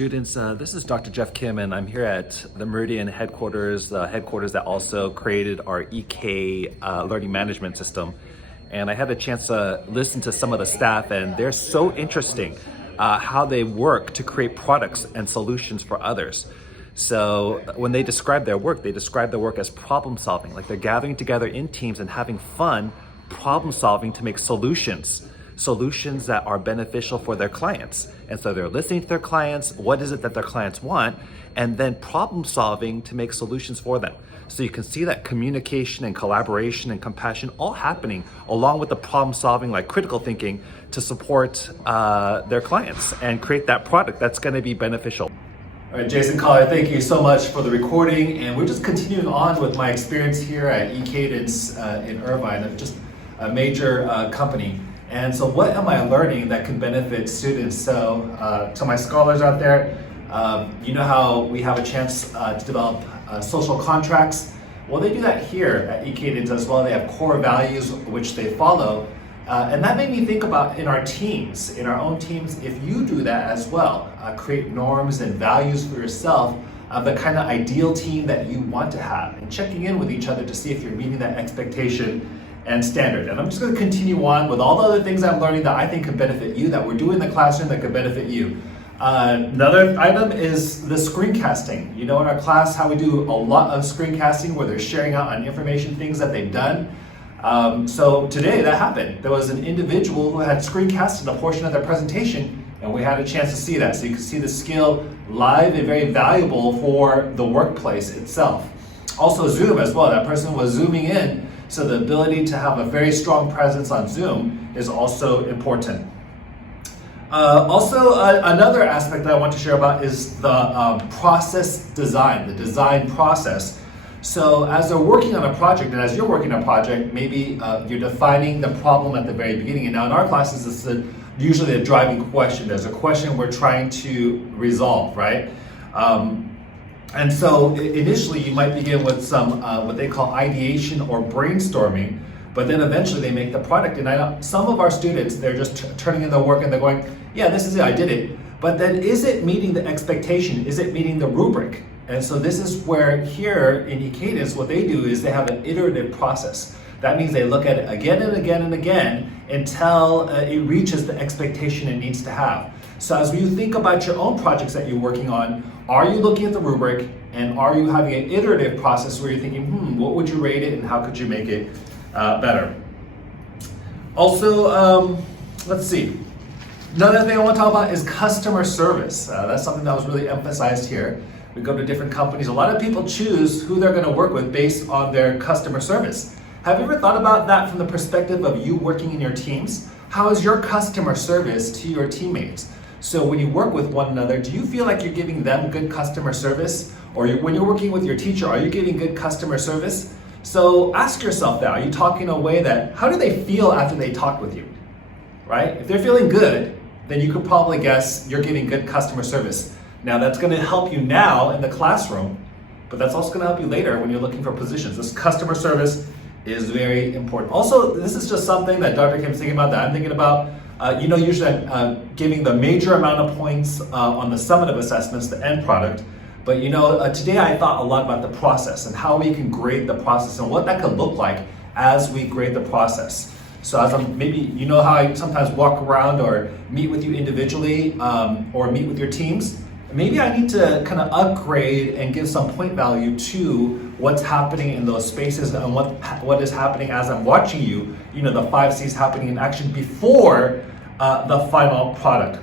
students. This is Dr. Jeff Kim, and I'm here at the Meridian headquarters, the headquarters that also created our EK learning management system. And I had a chance to listen to some of the staff, and they're so interesting how they work to create products and solutions for others. So when they describe their work as problem solving, like they're gathering together in teams and having fun problem solving to make solutions that are beneficial for their clients. And so they're listening to their clients, what is it that their clients want, and then problem solving to make solutions for them. So you can see that communication and collaboration and compassion all happening along with the problem solving, like critical thinking, to support their clients and create that product that's going to be beneficial. All right, Jason Collier, thank you so much for the recording. And we're just continuing on with my experience here at eKadence in Irvine, just a major company. And so what am I learning that can benefit students? So to my scholars out there, you know how we have a chance to develop social contracts? Well, they do that here at eKadence as well. They have core values which they follow. And that made me think about in our teams, in our own teams, if you do that as well, create norms and values for yourself of the kind of ideal team that you want to have, and checking in with each other to see if you're meeting that expectation and standard. And I'm just going to continue on with all the other things I'm learning that I think could benefit you, that we're doing in the classroom that could benefit you. Another item is the screencasting. You know in our class how we do a lot of screencasting where they're sharing out on information, things that they've done. So today that happened. There was an individual who had screencasted a portion of their presentation, and we had a chance to see that. So you can see the skill live and very valuable for the workplace itself. Also Zoom as well. That person was zooming in, so the ability to have a very strong presence on Zoom is also important. Another aspect that I want to share about is the process design, the design process. So as they're working on a project, and as you're working on a project, maybe you're defining the problem at the very beginning. And now in our classes, this is usually a driving question. There's a question we're trying to resolve, right? And so initially you might begin with some what they call ideation or brainstorming, but then eventually they make the product. And I know some of our students, they're just turning in their work and they're going, yeah, this is it, I did it. But then is it meeting the expectation? Is it meeting the rubric? And so this is where here in eKadence, what they do is they have an iterative process. That means they look at it again and again and again until it reaches the expectation it needs to have. So as you think about your own projects that you're working on, are you looking at the rubric, and are you having an iterative process where you're thinking, what would you rate it and how could you make it better? Also, let's see. Another thing I want to talk about is customer service. That's something that was really emphasized here. We go to different companies. A lot of people choose who they're going to work with based on their customer service. Have you ever thought about that from the perspective of you working in your teams? How is your customer service to your teammates? So when you work with one another, do you feel like you're giving them good customer service? Or when you're working with your teacher, are you giving good customer service? So ask yourself that. Are you talking in a way that, how do they feel after they talk with you? Right? If they're feeling good, then you could probably guess you're giving good customer service. Now that's going to help you now in the classroom, but that's also going to help you later when you're looking for positions. This customer service is very important. Also, this is just something that Dr. Kim's thinking about, that I'm thinking about. Usually I'm giving the major amount of points on the summative assessments, the end product. But today I thought a lot about the process and how we can grade the process and what that could look like as we grade the process. So as maybe how I sometimes walk around or meet with you individually or meet with your teams. Maybe I need to kind of upgrade and give some point value to what's happening in those spaces and what is happening as I'm watching you, the 5 C's happening in action before the final product.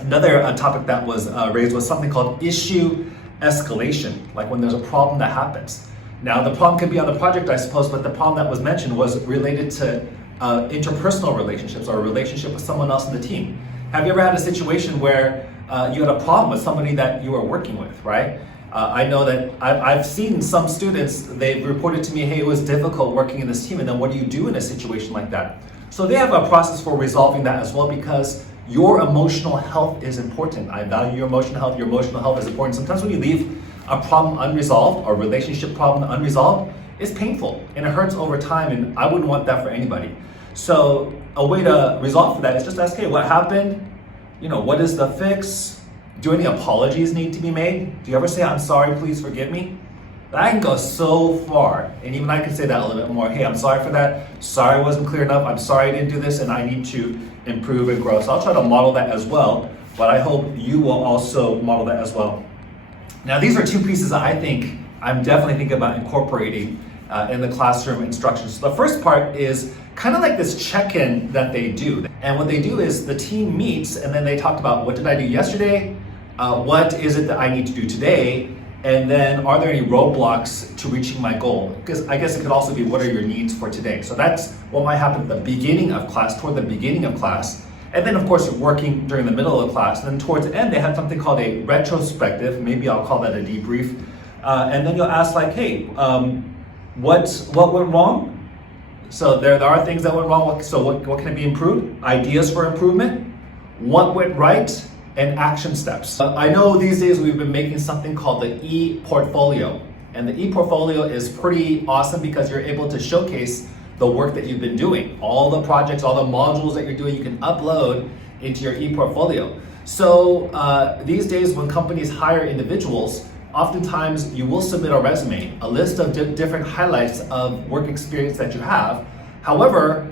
Another topic that was raised was something called issue escalation, like when there's a problem that happens. Now the problem can be on the project, I suppose, but the problem that was mentioned was related to interpersonal relationships or a relationship with someone else in the team. Have you ever had a situation where you had a problem with somebody that you were working with, right? I know that I've seen some students, they've reported to me, hey, it was difficult working in this team, and then what do you do in a situation like that? So they have a process for resolving that as well, because your emotional health is important. I value your emotional health. Your emotional health is important. Sometimes when you leave a problem unresolved, a relationship problem unresolved, it's painful and it hurts over time, and I wouldn't want that for anybody. So a way to resolve for that is just ask, hey, what happened? What is the fix? Do any apologies need to be made? Do you ever say, I'm sorry, please forgive me? That can go so far, and even I can say that a little bit more. Hey, I'm sorry for that. Sorry I wasn't clear enough. I'm sorry I didn't do this, and I need to improve and grow. So I'll try to model that as well, but I hope you will also model that as well. Now, these are two pieces that I think I'm definitely thinking about incorporating in the classroom instruction. So the first part is kind of like this check-in that they do. And what they do is the team meets, and then they talked about, what did I do yesterday? What is it that I need to do today? And then, are there any roadblocks to reaching my goal? Because I guess it could also be, what are your needs for today? So that's what might happen at the beginning of class, toward the beginning of class. And then, of course, you're working during the middle of class. And then towards the end, they have something called a retrospective. Maybe I'll call that a debrief. And then you'll ask like, hey, what went wrong? So there are things that went wrong. So what can be improved? Ideas for improvement. What went right? And action steps. I know these days we've been making something called the e-portfolio. And the e-portfolio is pretty awesome because you're able to showcase the work that you've been doing. All the projects, all the modules that you're doing, you can upload into your e-portfolio. So these days when companies hire individuals, oftentimes you will submit a resume, a list of different highlights of work experience that you have. However,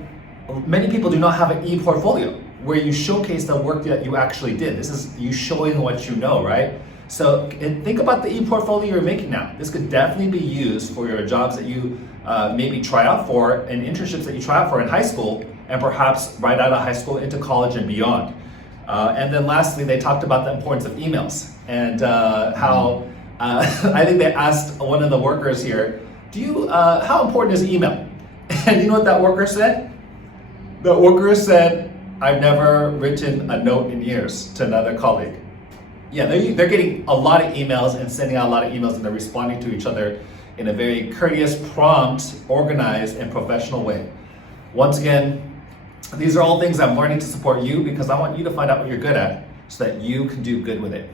many people do not have an e-portfolio where you showcase the work that you actually did. This is you showing what you know, right? So think about the e-portfolio you're making now. This could definitely be used for your jobs that you maybe try out for and internships that you try out for in high school, and perhaps right out of high school into college and beyond. And then lastly, they talked about the importance of emails and how I think they asked one of the workers here, how important is email? And you know what that worker said? The worker said, I've never written a note in years to another colleague. Yeah, they're getting a lot of emails and sending out a lot of emails, and they're responding to each other in a very courteous, prompt, organized, and professional way. Once again, these are all things I'm learning to support you because I want you to find out what you're good at so that you can do good with it.